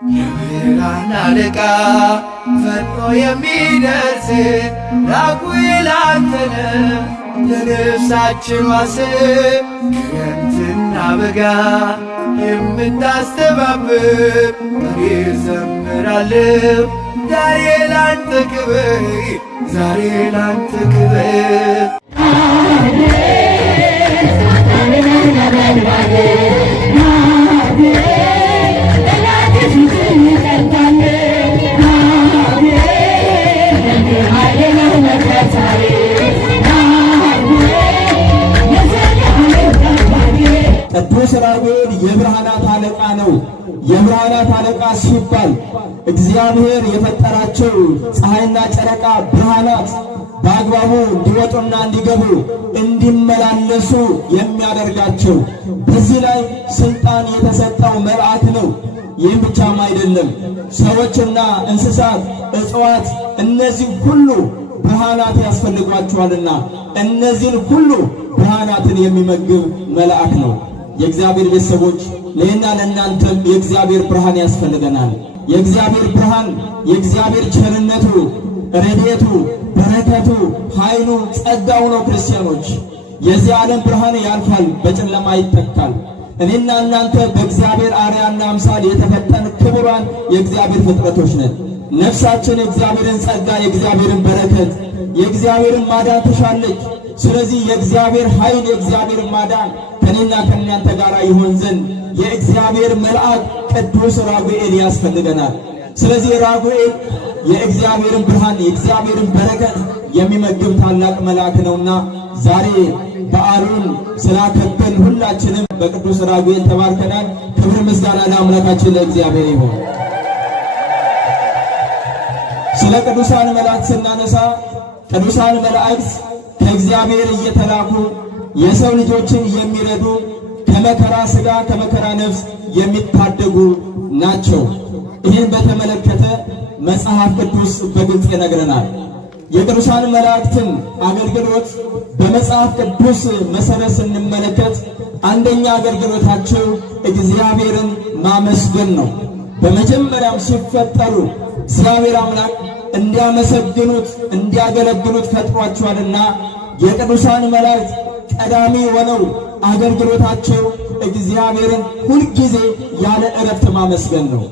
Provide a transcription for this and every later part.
የብርሃን አለቃ ፈጥኖ የሚደርስ ራጉኤል አንተ ነህ ለነፍሳችን ዋስ ክረምትና በጋ የምታስተባብር እኔ ዘምራለሁ ዛሬ ላንተ ክብር ዛሬ ላንተ ክብር ቅዱስ ራጉኤል የብርሃናት አለቃ ነው። የብርሃናት አለቃ ሲባል እግዚአብሔር የፈጠራቸው ፀሐይና ጨረቃ ብርሃናት በአግባቡ እንዲወጡና እንዲገቡ እንዲመላለሱ የሚያደርጋቸው በዚህ ላይ ስልጣን የተሰጠው መልአክ ነው። ይህም ብቻም አይደለም፣ ሰዎችና እንስሳት፣ እጽዋት እነዚህ ሁሉ ብርሃናት ያስፈልጓቸዋልና እነዚህን ሁሉ ብርሃናትን የሚመግብ መልአክ ነው። የእግዚአብሔር ቤተሰቦች ለእኛ ለእናንተም የእግዚአብሔር ብርሃን ያስፈልገናል። የእግዚአብሔር ብርሃን የእግዚአብሔር ቸርነቱ፣ ረድኤቱ፣ በረከቱ፣ ኃይሉ፣ ጸጋው ነው። ክርስቲያኖች የዚህ ዓለም ብርሃን ያልፋል፣ በጨለማ ይተካል። እኔና እናንተ በእግዚአብሔር አርአያና አምሳል የተፈጠርን ክቡራን የእግዚአብሔር ፍጥረቶች ነን። ነፍሳችን የእግዚአብሔርን ጸጋ፣ የእግዚአብሔርን በረከት፣ የእግዚአብሔርን ማዳን ትሻለች። ስለዚህ የእግዚአብሔር ኃይል፣ የእግዚአብሔር ማዳን ከኔና ከእናንተ ጋር ይሆን ዘንድ የእግዚአብሔር መልአክ ቅዱስ ራጉኤል ያስፈልገናል። ስለዚህ ራጉኤል የእግዚአብሔርን ብርሃን የእግዚአብሔርን በረከት የሚመግብ ታላቅ መልአክ ነውና ዛሬ በዓሉን ስላከበርን ሁላችንም በቅዱስ ራጉኤል ተባርከናል። ክብር ምስጋና ለአምላካችን ለእግዚአብሔር ይሁን። ስለ ቅዱሳን መላእክት ስናነሳ ቅዱሳን መላእክት ከእግዚአብሔር እየተላኩ የሰው ልጆችን የሚረዱ ከመከራ ሥጋ ከመከራ ነፍስ የሚታደጉ ናቸው። ይህን በተመለከተ መጽሐፍ ቅዱስ በግልጽ ይነግረናል። የቅዱሳን መላእክትን አገልግሎት በመጽሐፍ ቅዱስ መሠረት ስንመለከት አንደኛ አገልግሎታቸው እግዚአብሔርን ማመስገን ነው። በመጀመሪያም ሲፈጠሩ እግዚአብሔር አምላክ እንዲያመሰግኑት እንዲያገለግሉት ፈጥሯቸዋልና የቅዱሳን መላእክት ቀዳሚ ሆነው አገልግሎታቸው እግዚአብሔርን ሁልጊዜ ያለ እረፍት ማመስገን ነው።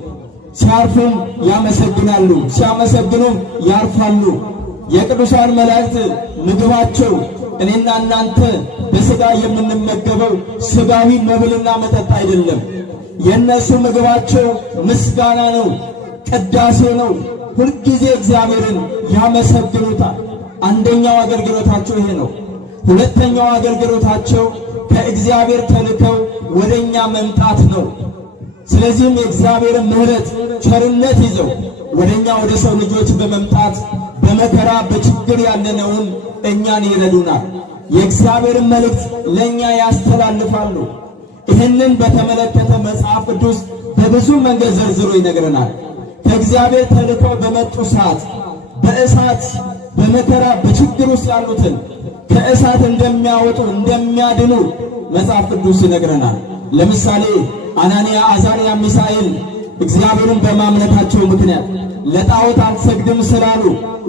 ሲያርፉም ያመሰግናሉ፣ ሲያመሰግኑም ያርፋሉ። የቅዱሳን መላእክት ምግባቸው እኔና እናንተ በሥጋ የምንመገበው ሥጋዊ መብልና መጠጥ አይደለም። የእነሱ ምግባቸው ምስጋና ነው፣ ቅዳሴ ነው። ሁልጊዜ እግዚአብሔርን ያመሰግኑታል። አንደኛው አገልግሎታቸው ይሄ ነው። ሁለተኛው አገልግሎታቸው ከእግዚአብሔር ተልከው ወደኛ መምጣት ነው። ስለዚህም የእግዚአብሔርን ምሕረት ቸርነት ይዘው ወደኛ ወደ ሰው ልጆች በመምጣት በመከራ በችግር ያለነውን እኛን ይረዱናል። የእግዚአብሔርን መልእክት ለእኛ ያስተላልፋሉ። ይህንን በተመለከተ መጽሐፍ ቅዱስ በብዙ መንገድ ዘርዝሮ ይነግረናል። ከእግዚአብሔር ተልከው በመጡ ሰዓት በእሳት በመከራ በችግር ውስጥ ያሉትን ከእሳት እንደሚያወጡ እንደሚያድኑ መጽሐፍ ቅዱስ ይነግረናል። ለምሳሌ አናንያ፣ አዛርያ፣ ሚሳኤል እግዚአብሔርን በማምለካቸው ምክንያት ለጣዖት አልሰግድም ስላሉ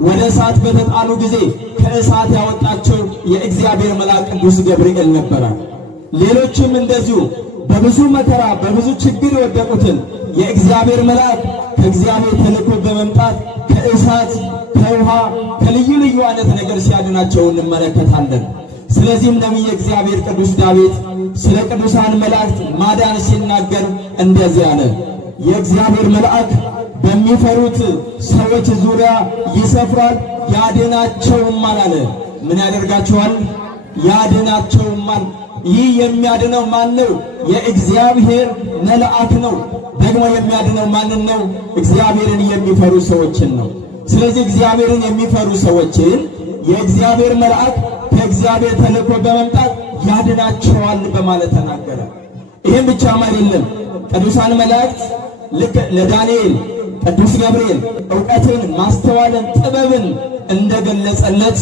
ወደ እሳት በተጣሉ ጊዜ ከእሳት ያወጣቸው የእግዚአብሔር መልአክ ቅዱስ ገብርኤል ነበረ። ሌሎችም እንደዚሁ በብዙ መከራ በብዙ ችግር የወደቁትን የእግዚአብሔር መልአክ ከእግዚአብሔር ተልኮ በመምጣት ከእሳት ከውሃ ከልዩ ልዩ አይነት ነገር ሲያድናቸው እንመለከታለን። ስለዚህም ነቢየ እግዚአብሔር ቅዱስ ዳዊት ስለ ቅዱሳን መላእክት ማዳን ሲናገር እንደዚህ አለ። የእግዚአብሔር መልአክ በሚፈሩት ሰዎች ዙሪያ ይሰፍራል ያድናቸውማል አለ። ምን ያደርጋቸዋል? ያድናቸውማል። ይህ የሚያድነው ማን ነው? የእግዚአብሔር መልአክ ነው። ደግሞ የሚያድነው ማንን ነው? እግዚአብሔርን የሚፈሩ ሰዎችን ነው። ስለዚህ እግዚአብሔርን የሚፈሩ ሰዎችን የእግዚአብሔር መልአክ ከእግዚአብሔር ተልኮ በመምጣት ያድናቸዋል በማለት ተናገረ። ይህም ብቻም አይደለም። ቅዱሳን መላእክት ልክ ለዳንኤል ቅዱስ ገብርኤል ዕውቀትን፣ ማስተዋልን፣ ጥበብን እንደገለጸለት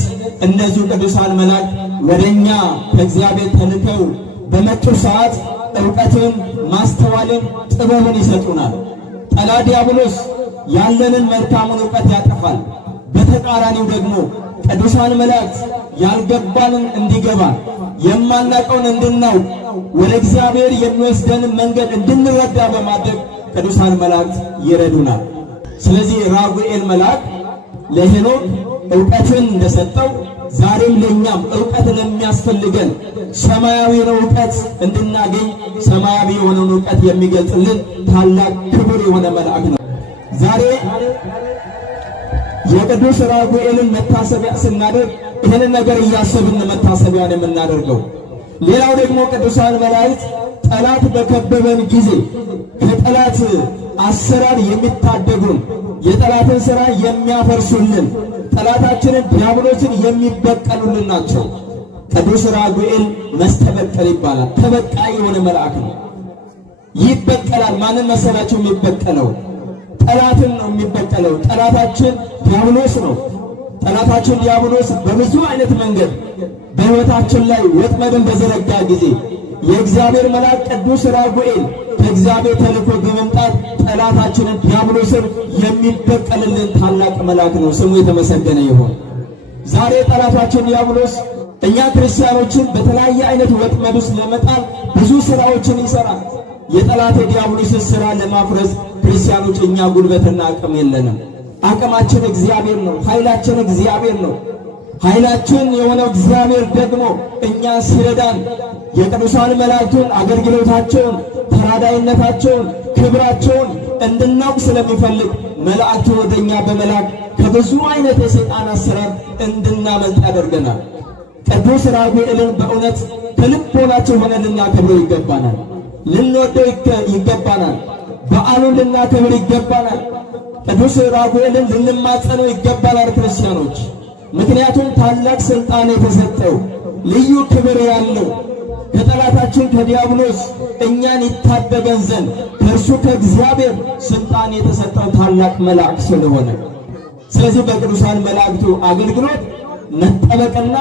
እነዚሁ ቅዱሳን መላእክት ወደኛ ከእግዚአብሔር ተልከው በመጡ ሰዓት ዕውቀትን፣ ማስተዋልን፣ ጥበብን ይሰጡናል። ጠላት ዲያብሎስ ያለንን መልካሙን ዕውቀት ያጠፋል። በተቃራኒው ደግሞ ቅዱሳን መላእክት ያልገባንን እንዲገባን የማናውቀውን እንድናውቅ ወደ እግዚአብሔር የሚወስደንን መንገድ እንድንረዳ በማድረግ ቅዱሳን መላእክት ይረዱናል። ስለዚህ ራጉኤል መልአክ ለሄኖክ ዕውቀትን እንደሰጠው ዛሬም ለእኛም ዕውቀት ለሚያስፈልገን ሰማያዊውን ዕውቀት እንድናገኝ ሰማያዊ የሆነውን ዕውቀት የሚገልጽልን ታላቅ ክቡር የሆነ መልአክ ነው። ዛሬ የቅዱስ ራጉኤልን መታሰቢያ ስናደርግ ይህንን ነገር እያሰብን መታሰቢያን የምናደርገው። ሌላው ደግሞ ቅዱሳን መላእክት ጠላት በከበበን ጊዜ ከጠላት አሰራር የሚታደጉን፣ የጠላትን ሥራ የሚያፈርሱልን፣ ጠላታችንን ዲያብሎስን የሚበቀሉልን ናቸው። ቅዱስ ራጉኤል መስተበቀል ይባላል። ተበቃይ የሆነ መልአክ ነው። ይበቀላል። ማንን መሰላችሁ የሚበቀለው? ጠላትን ነው የሚበቀለው። ጠላታችን ዲያብሎስ ነው። ጠላታችን ዲያብሎስ በብዙ አይነት መንገድ በሕይወታችን ላይ ወጥመድን በዘረጋ ጊዜ የእግዚአብሔር መልአክ ቅዱስ ራጉኤል ከእግዚአብሔር ተልኮ በመምጣት ጠላታችንን ዲያብሎስን የሚበቀልልን ታላቅ መልአክ ነው። ስሙ የተመሰገነ ይሁን። ዛሬ ጠላታችን ዲያብሎስ እኛ ክርስቲያኖችን በተለያየ አይነት ወጥመድ ውስጥ ለመጣል ብዙ ሥራዎችን ይሠራል። የጠላት ዲያብሎስን ሥራ ለማፍረስ ክርስቲያኖች እኛ ጉልበትና አቅም የለንም። አቅማችን እግዚአብሔር ነው። ኃይላችን እግዚአብሔር ነው። ኃይላችን የሆነው እግዚአብሔር ደግሞ እኛ ሲረዳን የቅዱሳን መላእክቱን አገልግሎታቸውን፣ ተራዳይነታቸውን፣ ክብራቸውን እንድናውቅ ስለሚፈልግ መላእክቱ ወደኛ በመላክ ከብዙ አይነት የሰይጣን አሰራር እንድናመልጥ ያደርገናል። ቅዱስ ራጉኤልን በእውነት ከልቦናችን ሆነን ልናከብረው ይገባናል። ልንወደው ይገባናል። በዓሉን ልናከብር ይገባናል። ቅዱስ ራጉኤልን ልንማጸነው ይገባናል ክርስቲያኖች። ምክንያቱም ታላቅ ሥልጣን የተሰጠው ልዩ ክብር ያለው ከጠላታችን ከዲያብሎስ እኛን ይታደገን ዘንድ ከእርሱ ከእግዚአብሔር ሥልጣን የተሰጠው ታላቅ መልአክ ስለሆነ፣ ስለዚህ በቅዱሳን መላእክቱ አገልግሎት መጠበቅና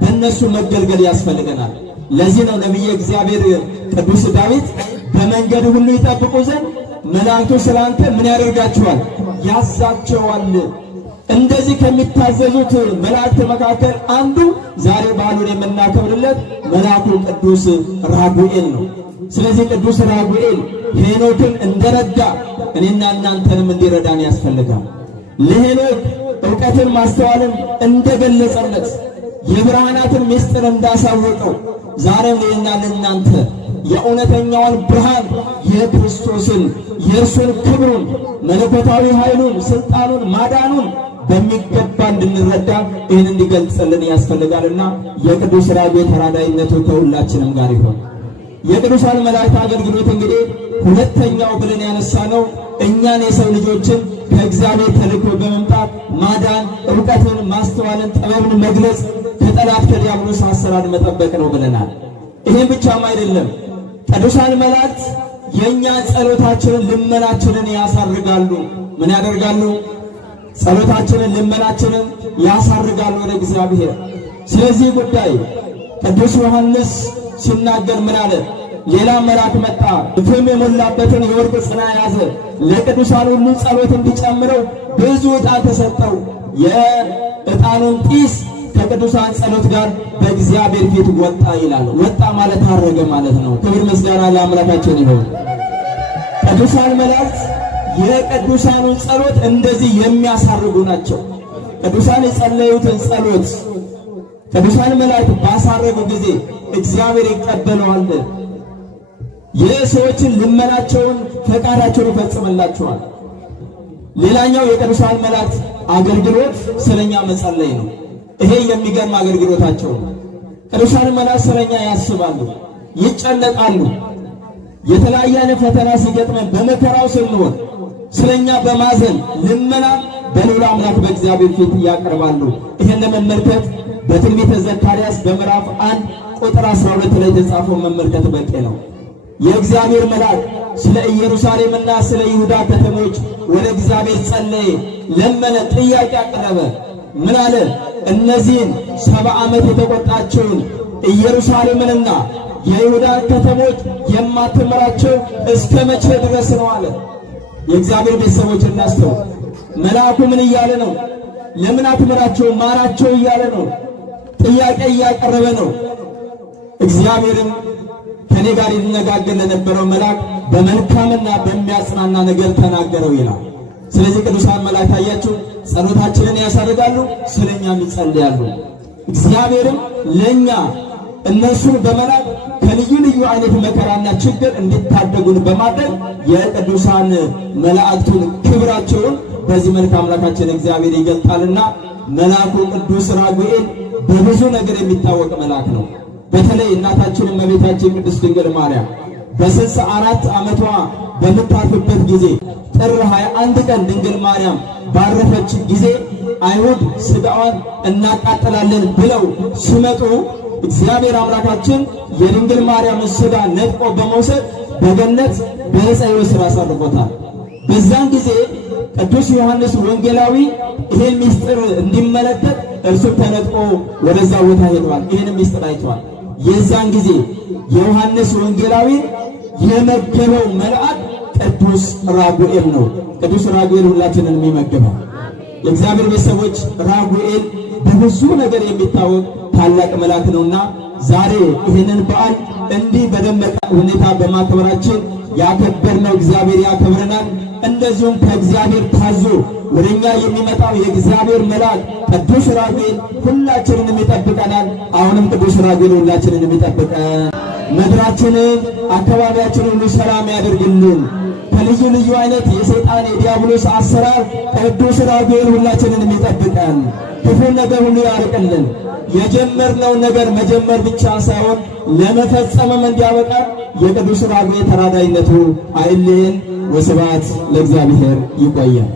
በእነሱ መገልገል ያስፈልገናል። ለዚህ ነው ነቢየ እግዚአብሔር ቅዱስ ዳዊት በመንገድ ሁሉ ይጠብቁ ዘንድ መላእክቱ ስላንተ ምን ያደርጋቸዋል? ያዛቸዋል። እንደዚህ ከሚታዘዙት መላእክት መካከል አንዱ ዛሬ በዓሉን የምናከብርለት መልአኩ ቅዱስ ራጉኤል ነው። ስለዚህ ቅዱስ ራጉኤል ሄኖክን እንደረዳ እኔና እናንተንም እንዲረዳን ያስፈልጋል። ለሄኖክ ዕውቀትን ማስተዋልን እንደገለጸለት የብርሃናትን ምስጢር እንዳሳወቀው ዛሬም ለእኔና ለእናንተ የእውነተኛውን ብርሃን የክርስቶስን የእርሱን ክብሩን መለኮታዊ ኃይሉን ሥልጣኑን ማዳኑን በሚገባ እንድንረዳ ይህን እንዲገልጽልን ያስፈልጋልና የቅዱስ ራጉኤል ተራዳይነቱ ከሁላችንም ጋር ይሆን። የቅዱሳን መላእክት አገልግሎት እንግዲህ ሁለተኛው ብለን ያነሳነው እኛን የሰው ልጆችን ከእግዚአብሔር ተልኮ በመምጣት ማዳን፣ ዕውቀትን፣ ማስተዋልን፣ ጥበብን መግለጽ፣ ከጠላት ከዲያብሎስ አሰራር መጠበቅ ነው ብለናል። ይህም ብቻም አይደለም። ቅዱሳን መላእክት የእኛ ጸሎታችንን ልመናችንን ያሳርጋሉ። ምን ያደርጋሉ? ጸሎታችንን ልመናችንን ያሳርጋሉ ወደ እግዚአብሔር። ስለዚህ ጉዳይ ቅዱስ ዮሐንስ ሲናገር ምን አለ? ሌላ መልአክ መጣ፣ ፍም የሞላበትን የወርቅ ጽና ያዘ። ለቅዱሳን ሁሉ ጸሎት እንዲጨምረው ብዙ ዕጣን ተሰጠው። የዕጣኑን ጢስ ከቅዱሳን ጸሎት ጋር በእግዚአብሔር ፊት ወጣ ይላል። ወጣ ማለት አረገ ማለት ነው። ክብር ምስጋና ለአምላካችን ይሁን። ቅዱሳን መላእክት የቅዱሳኑን ጸሎት እንደዚህ የሚያሳርጉ ናቸው። ቅዱሳን የጸለዩትን ጸሎት ቅዱሳን መላእክት ባሳረጉ ጊዜ እግዚአብሔር ይቀበለዋል። የሰዎችን ልመናቸውን ፈቃዳቸውን ይፈጽምላቸዋል። ሌላኛው የቅዱሳን መላእክት አገልግሎት ስለኛ መጸለይ ነው። ይሄ የሚገርም አገልግሎታቸው ነው። ቅዱሳን መላእክት ስለኛ ያስባሉ፣ ይጨነቃሉ። የተለያየ አይነት ፈተና ሲገጥመን በመከራው ስንሆን ስለኛ በማዘን ልመና በልዑል አምላክ በእግዚአብሔር ፊት ያቀርባሉ። ይሄን ለመመልከት በትንቢተ ዘካርያስ በምዕራፍ 1 ቁጥር 12 ላይ የተጻፈው መመልከት በቂ ነው። የእግዚአብሔር መልአክ ስለ ኢየሩሳሌምና ስለ ይሁዳ ከተሞች ወደ እግዚአብሔር ጸለየ፣ ለመነ፣ ጥያቄ አቀረበ። ምን አለ? እነዚህን 70 ዓመት የተቆጣቸውን ኢየሩሳሌምንና የይሁዳ ከተሞች የማትምራቸው እስከ መቼ ድረስ ነው አለ። የእግዚአብሔር ቤተሰቦች እናስተውል። መልአኩ ምን እያለ ነው? ለምን አትምራቸው ማራቸው እያለ ነው። ጥያቄ እያቀረበ ነው። እግዚአብሔርም ከኔ ጋር ይነጋገር ለነበረው መልአክ በመልካምና በሚያጽናና ነገር ተናገረው ይላል። ስለዚህ ቅዱሳን መላእክት አያችሁ ጸሎታችንን ያሳርጋሉ፣ ስለኛም ይጸልያሉ። እግዚአብሔርም ለኛ እነሱን በመላክ ከልዩ ልዩ አይነት መከራና ችግር እንዲታደጉን በማድረግ የቅዱሳን መላእክቱን ክብራቸውን በዚህ መልክ አምላካችን እግዚአብሔር ይገልጣልና መልአኩ ቅዱስ ራጉኤል በብዙ ነገር የሚታወቅ መልአክ ነው። በተለይ እናታችን እመቤታችን ቅድስት ድንግል ማርያም በ64 ዓመቷ በምታርፍበት ጊዜ ጥር 21 ቀን ድንግል ማርያም ባረፈች ጊዜ አይሁድ ሥጋዋን እናቃጥላለን ብለው ሲመጡ እግዚአብሔር አምላካችን የድንግል ማርያምን ሥጋ ነጥቆ በመውሰድ በገነት በዕፀ ሕይወት ሥር አሳርፎታል። በዛን ጊዜ ቅዱስ ዮሐንስ ወንጌላዊ ይሄን ምስጢር እንዲመለከት እርሱም ተነጥቆ ወደዛ ቦታ ሄዷል። ይሄን ምስጢር አይቷል። የዛን ጊዜ የዮሐንስ ወንጌላዊ የመገበው መልአክ ቅዱስ ራጉኤል ነው። ቅዱስ ራጉኤል ሁላችንን የሚመግበው የእግዚአብሔር ቤተሰቦች ራጉኤል በብዙ ነገር የሚታወቅ ታላቅ መልአክ ነውና ዛሬ ይህንን በዓል እንዲህ በደመቀ ሁኔታ በማክበራችን ያከበርነው እግዚአብሔር ያከብረናል። እንደዚሁም ከእግዚአብሔር ታዞ ወደኛ የሚመጣው የእግዚአብሔር መልአክ ቅዱስ ራጉኤል ሁላችንንም ይጠብቀናል። አሁንም ቅዱስ ራጉኤል ሁላችንንም ይጠብቀን። ምድራችንን አካባቢያችንን ሁሉ ሰላም ያደርግልን። ከልዩ ልዩ አይነት የሰይጣን የዲያብሎስ አሰራር ቅዱስ ራጉኤል ሁላችንንም ይጠብቀን። ክፉ ነገር ሁሉ ያርቅልን። የጀመርነው ነገር መጀመር ብቻ ሳይሆን ለመፈጸምም እንዲያበቃን የቅዱስ ራጉኤል ተራዳይነቱ አይለየን። ወስብሐት ለእግዚአብሔር። ይቆያል።